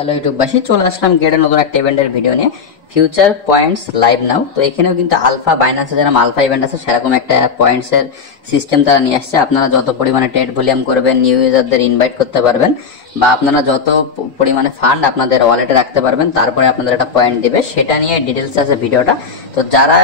Hello ইউটিউববাসী, চলে আসলাম গেটের নতুন একটা ইভেন্টের ভিডিও নিয়ে। ফিউচার পয়েন্টস লাইভ নাও। তো এখানেও কিন্তু আলফা বাইন্যান্সে যেরকম আলফা ইভেন্ট আছে সেরকম একটা পয়েন্টস এর সিস্টেম তারা নিয়ে আসছে। আপনারা যত পরিমাণে ট্রেড ভলিউম করবেন, নিউ ইউজারদের ইনভাইট করতে পারবেন, বা আপনারা যত পরিমাণে ফান্ড আপনাদের ওয়ালেটে রাখতে পারবেন, তারপরে আপনাদের একটা পয়েন্ট দিবে। সেটা নিয়ে ডিটেলস আছে ভিডিওটা। তো যারা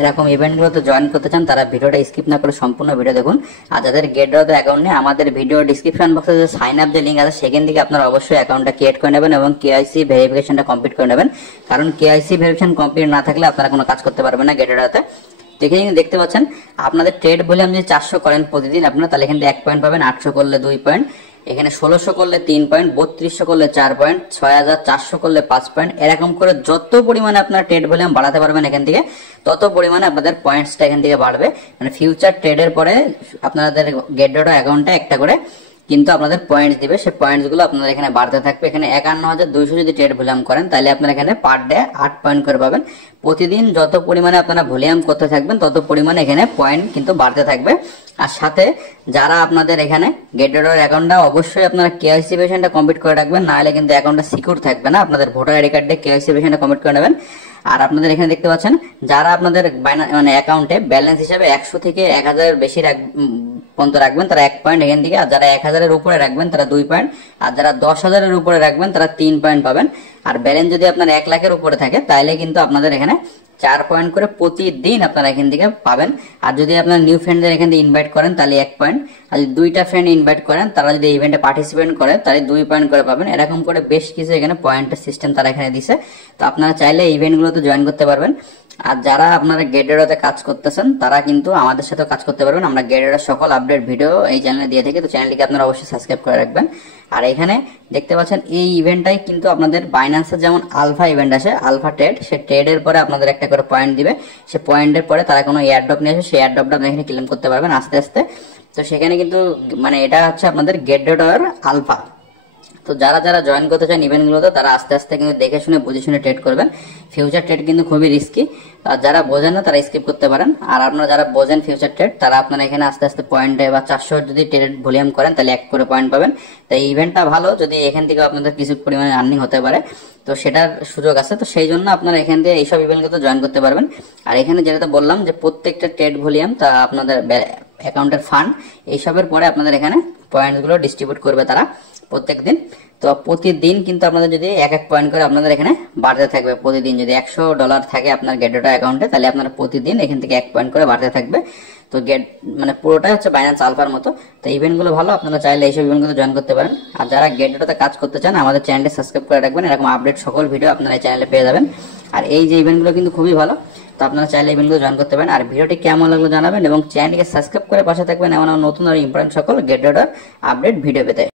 এরকম ইভেন্টগুলোতে জয়েন করতে চান তারা ভিডিওটা স্কিপ না করে সম্পূর্ণ ভিডিও দেখুন। আর যাদের গেটড্রতে অ্যাকাউন্ট নেই, আমাদের ভিডিও ডিসক্রিপশন বক্সে যে সাইন আপ যে লিঙ্ক আছে সেখান থেকে আপনারা অবশ্যই অ্যাকাউন্টটা ক্রিয়েট করে নেবেন এবং কেআইসি ভেরিফিকেশনটা কমপ্লিট করে নেবেন। কারণ কেআইসি ভেরিফিকেশন কমপ্লিট না থাকলে আপনারা কোনো কাজ করতে পারবেন না গেটড্রতে। এখানে দেখতে পাচ্ছেন আপনাদের ট্রেড ভলিউম যদি 400 করেন প্রতিদিন আপনারা, তাহলে এখানে 1 পয়েন্ট পাবেন, 800 করলে 2 পয়েন্ট, এখানে 1600 করলে 3 পয়েন্ট, 3200 করলে 4 পয়েন্ট, 6400 করলে 5 পয়েন্ট। এরকম করে যত পরিমাণে আপনারা ট্রেড ভলিউম বাড়াতে পারবেন এখান থেকে, তত পরিমাণে আপনাদের পয়েন্টসটা এখান থেকে বাড়বে। মানে ফিউচার ট্রেডের পরে আপনাদের গেটডট অ্যাকাউন্টে একটা করে কিন্তু আপনাদের পয়েন্টস দিবে। সেই পয়েন্টস গুলো আপনাদের এখানে বাড়তে থাকবে। এখানে 51200 যদি ট্রেড ভলিউম করেন তাহলে আপনারা এখানে পার ডে 8 পয়েন্ট করে পাবেন। প্রতিদিন যত পরিমাণে আপনারা ভলিউম করতে থাকবেন তত পরিমাণে এখানে পয়েন্ট কিন্তু বাড়তে থাকবে। আর সাথে যারা আপনাদের এখানে গেটডট অ্যাকাউন্টটা অবশ্যই আপনারা কেওয়াইসি ভেরিফিকেশনটা কমপ্লিট করে রাখবেন, না হলে কিন্তু অ্যাকাউন্টটা সিকিউর থাকবে না। আপনাদের ভোটার আইডি কার্ড দিয়ে কেওয়াইসি ভেরিফিকেশনটা কমপ্লিট করে নেবেন। আর আপনাদের এখানে দেখতে পাচ্ছেন যারা আপনাদের মানে অ্যাকাউন্টে ব্যালেন্স হিসেবে 100 থেকে 1000 বেশি পর্যন্ত রাখবেন তারা 1 পয়েন্ট এখান থেকে, আর যারা 1000-এর উপরে রাখবেন তারা 2 পয়েন্ট, আর যারা 10,000-এর উপরে রাখবেন তারা 3 পয়েন্ট পাবেন। আর ব্যালেন্স যদি আপনার 1 লাখের উপরে থাকে তাহলে কিন্তু আপনাদের এখানে 4 পয়েন্ট করে প্রতিদিন আপনারা এখান থেকে পাবেন। আর যদি আপনার নিউ ফ্রেন্ডদের এখান থেকে ইনভাইট করেন তাহলে 1 পয়েন্ট, আর যদি 2টা ফ্রেন্ড ইনভাইট করেন তারা যদি ইভেন্টে পার্টিসিপেট করে তাহলে 2 পয়েন্ট করে পাবেন। এরকম করে বেশ কিছু এখানে পয়েন্টের সিস্টেম তারা এখানে দিছে। তো আপনারা চাইলে ইভেন্টগুলোতে জয়েন করতে পারবেন। আর যারা আপনারা গেটডটে কাজ করতেছেন তারা কিন্তু আমাদের সাথে কাজ করতে পারবেন। আমরা গেটডটের সকল আপডেট ভিডিও এই চ্যানেলে দিয়ে থাকি, তো চ্যানেলটিকে আপনারা অবশ্যই সাবস্ক্রাইব করে রাখবেন। আর এখানে দেখতে পাচ্ছেন এই ইভেন্টটাই কিন্তু আপনাদের বাইন্যান্সের যেমন আলফা ইভেন্ট আছে, আলফা ট্রেড, সেই ট্রেডের পরে আপনাদের একটা করে পয়েন্ট দিবে। সেই পয়েন্টের পরে তারা কোনো এয়ারড্রপ নিয়ে আসে, সেই এয়ারড্রপটা আপনি এখানে ক্লেম করতে পারবেন আস্তে আস্তে। তো সেখানে কিন্তু মানে এটা হচ্ছে আপনাদের গেটডটের আলফা। তো যারা যারা জয়েন করতে চান ইভেন্টগুলোতে তারা আস্তে আস্তে কিন্তু দেখে শুনে বুঝে শুনে ট্রেড করবেন। ফিউচার ট্রেড কিন্তু খুবই রিস্কি। আর যারা বোঝেন না তারা স্কিপ করতে পারেন। আর আপনারা যারা বোঝেন ফিউচার ট্রেড তারা আপনারা এখানে আস্তে আস্তে পয়েন্টে বা 400 যদি ট্রেড ভলিউম করেন তাহলে 1 করে পয়েন্ট পাবেন। তাই ইভেন্টটা ভালো, যদি এখান থেকে আপনাদের কিছু পরিমাণে আর্নিং হতে পারে তো সেটার সুযোগ আছে। তো সেই জন্য আপনারা এখান থেকে এইসব ইভেন্টগুলোতে জয়েন করতে পারবেন। আর এখানে যেটা বললাম যে প্রত্যেকটা ট্রেড ভলিউম তা আপনাদের অ্যাকাউন্টের ফান্ড এইসবের পরে আপনাদের এখানে পয়েন্টগুলো ডিস্ট্রিবিউট করবে তারা প্রত্যেক দিন। তো প্রতিদিন কিন্তু আপনাদের যদি 1 পয়েন্ট করে আপনাদের এখানে বাড়তে থাকবে। প্রতিদিন যদি $100 থাকে আপনার গেটডট অ্যাকাউন্টে তাহলে আপনার প্রতিদিন এখান থেকে 1 পয়েন্ট করে বাড়তে থাকবে। তো মানে পুরোটাই হচ্ছে বাইন্যান্স আলফার মতো। তো ইভেন্টগুলো ভালো, আপনারা চাইলে এইসব ইভেন্টগুলো জয়েন করতে পারেন। আর যারা গেটডটে কাজ করতে চান আমাদের চ্যানেলটি সাবস্ক্রাইব করে রাখবেন, এরকম আপডেট সকল ভিডিও আপনারা এই চ্যানেলে পেয়ে যাবেন। আর এই যে ইভেন্টগুলো কিন্তু খুবই ভালো, তো আপনারা চাইলে ইভেন্টগুলো জয়েন করতে পারেন। আর ভিডিওটি কেমন লাগলো জানাবেন এবং চ্যানেলটিকে সাবস্ক্রাইব করে পাশে থাকবেন এমন নতুন আর ইম্পর্টেন্ট সকল গেটডট আপডেট ভিডিও পেতে।